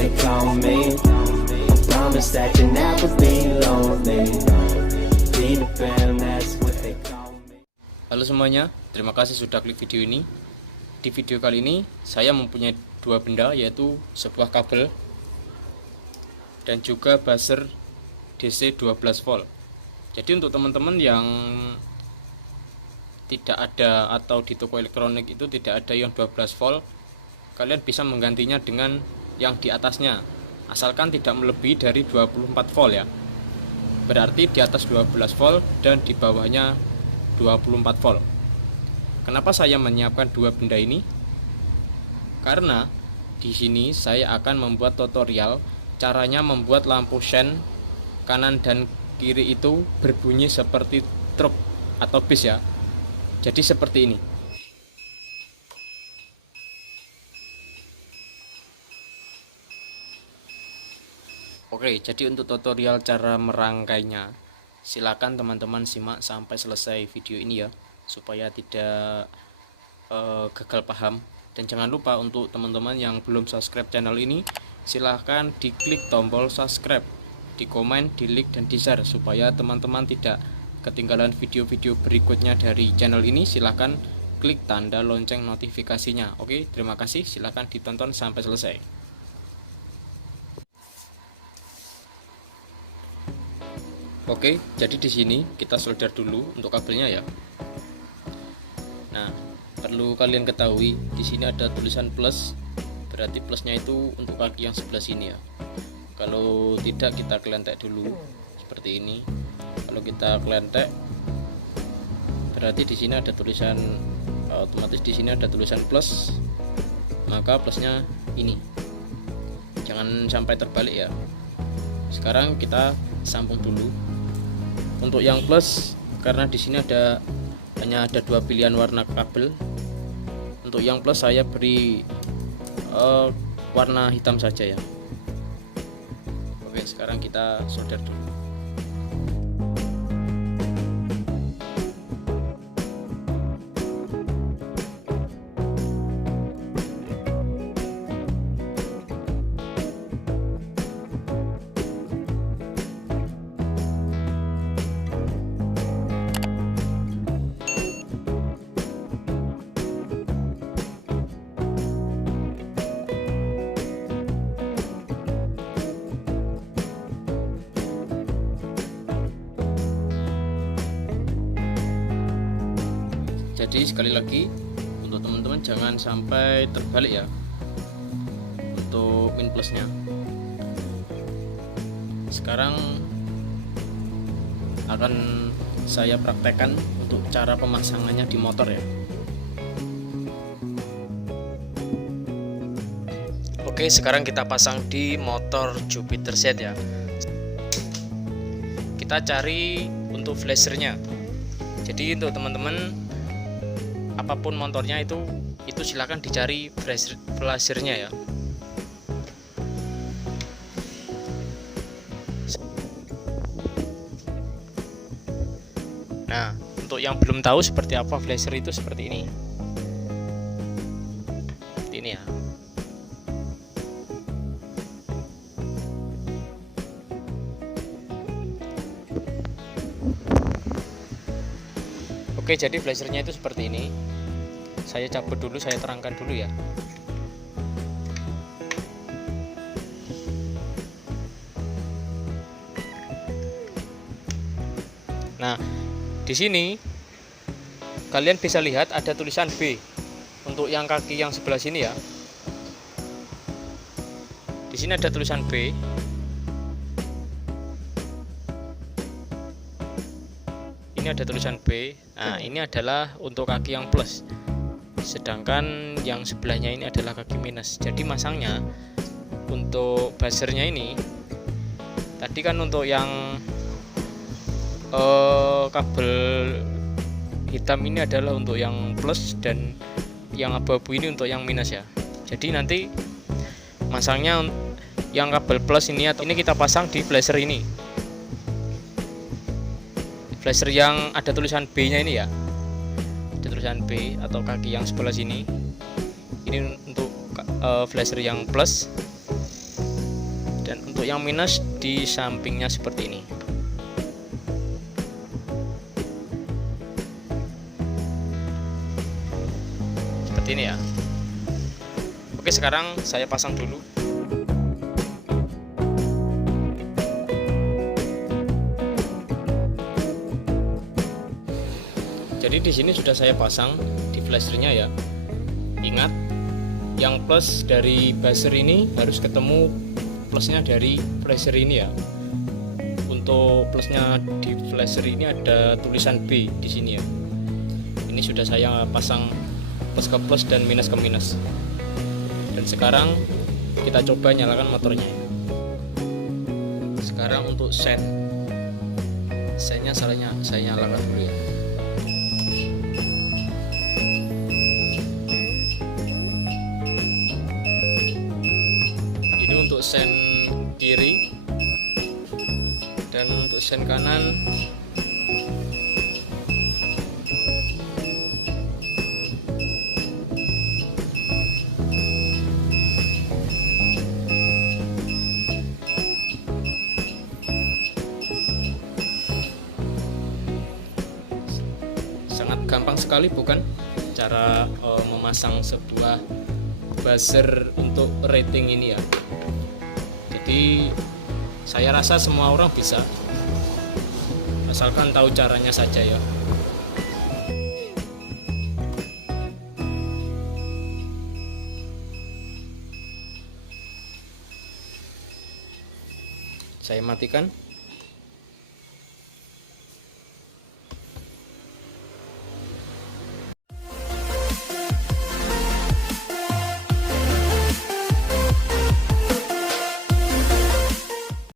they call me. I promise that you never be lonely. Be the fam, that's what they call me. Halo semuanya, terima kasih sudah klik video ini. Di video kali ini saya mempunyai dua benda, yaitu sebuah kabel dan juga buzzer DC 12 volt. Jadi untuk teman-teman yang tidak ada atau di toko elektronik itu tidak ada yang 12 volt, kalian bisa menggantinya dengan yang di atasnya, asalkan tidak melebihi dari 24 volt ya. Berarti di atas 12 volt dan di bawahnya 24 volt. Kenapa saya menyiapkan dua benda ini? Karena di sini saya akan membuat tutorial caranya membuat lampu sen kanan dan kiri itu berbunyi seperti truk atau bis ya. Jadi seperti ini. Oke, jadi untuk tutorial cara merangkainya, silakan teman-teman simak sampai selesai video ini ya, supaya tidak gagal paham. Dan jangan lupa untuk teman-teman yang belum subscribe channel ini, silahkan diklik tombol subscribe, di komen, di like, dan di share, supaya teman-teman tidak ketinggalan video-video berikutnya dari channel ini. Silahkan klik tanda lonceng notifikasinya. Oke, terima kasih, silahkan ditonton sampai selesai. Oke, jadi di sini kita solder dulu untuk kabelnya ya. Nah, perlu kalian ketahui di sini ada tulisan plus, berarti plusnya itu untuk kaki yang sebelah sini ya. Kalau tidak, kita kelentek dulu seperti ini. Kalau kita kelentek, berarti di sini ada tulisan, otomatis di sini ada tulisan plus, maka plusnya ini. Jangan sampai terbalik ya. Sekarang kita sambung dulu. Untuk yang plus, karena di sini hanya ada dua pilihan warna kabel. Untuk yang plus saya beri warna hitam saja ya. Oke, sekarang kita solder dulu. Jadi sekali lagi untuk teman-teman jangan sampai terbalik ya untuk min plusnya. Sekarang akan saya praktekkan untuk cara pemasangannya di motor ya. Oke, sekarang kita pasang di motor Jupiter Z ya. Kita cari untuk flashernya. Jadi untuk teman-teman apapun motornya itu silakan dicari flashernya ya. Nah, untuk yang belum tahu seperti apa flasher itu seperti ini. Seperti ini ya. Oke, jadi flashernya itu seperti ini. Saya cabut dulu, saya terangkan dulu ya. Nah, di sini kalian bisa lihat ada tulisan B untuk yang kaki yang sebelah sini ya. Di sini ada tulisan B. Ini ada tulisan B. Nah, ini adalah untuk kaki yang plus. Sedangkan yang sebelahnya ini adalah kaki minus. Jadi masangnya untuk buzzernya ini, tadi kan untuk yang kabel hitam ini adalah untuk yang plus, dan yang abu-abu ini untuk yang minus ya. Jadi nanti masangnya yang kabel plus ini, atau ini kita pasang di flasher ini, flasher yang ada tulisan B nya ini ya. Tulisan B atau kaki yang sebelah sini, ini untuk flasher yang plus. Untuk yang minus di sampingnya seperti ini. Seperti ini ya. Oke, sekarang saya pasang dulu. Jadi di sini sudah saya pasang di flashernya ya. Ingat, yang plus dari buzzer ini harus ketemu plusnya dari flasher ini ya. Untuk plusnya di flasher ini ada tulisan B di sini ya. Ini sudah saya pasang plus ke plus dan minus ke minus. Dan sekarang kita coba nyalakan motornya. Sekarang untuk setnya saya nyalakan dulu ya. Ini untuk sen kiri, dan untuk sen kanan sangat gampang sekali bukan cara memasang sebuah buzzer untuk rating ini ya. Jadi saya rasa semua orang bisa, asalkan tahu caranya saja ya. Saya matikan.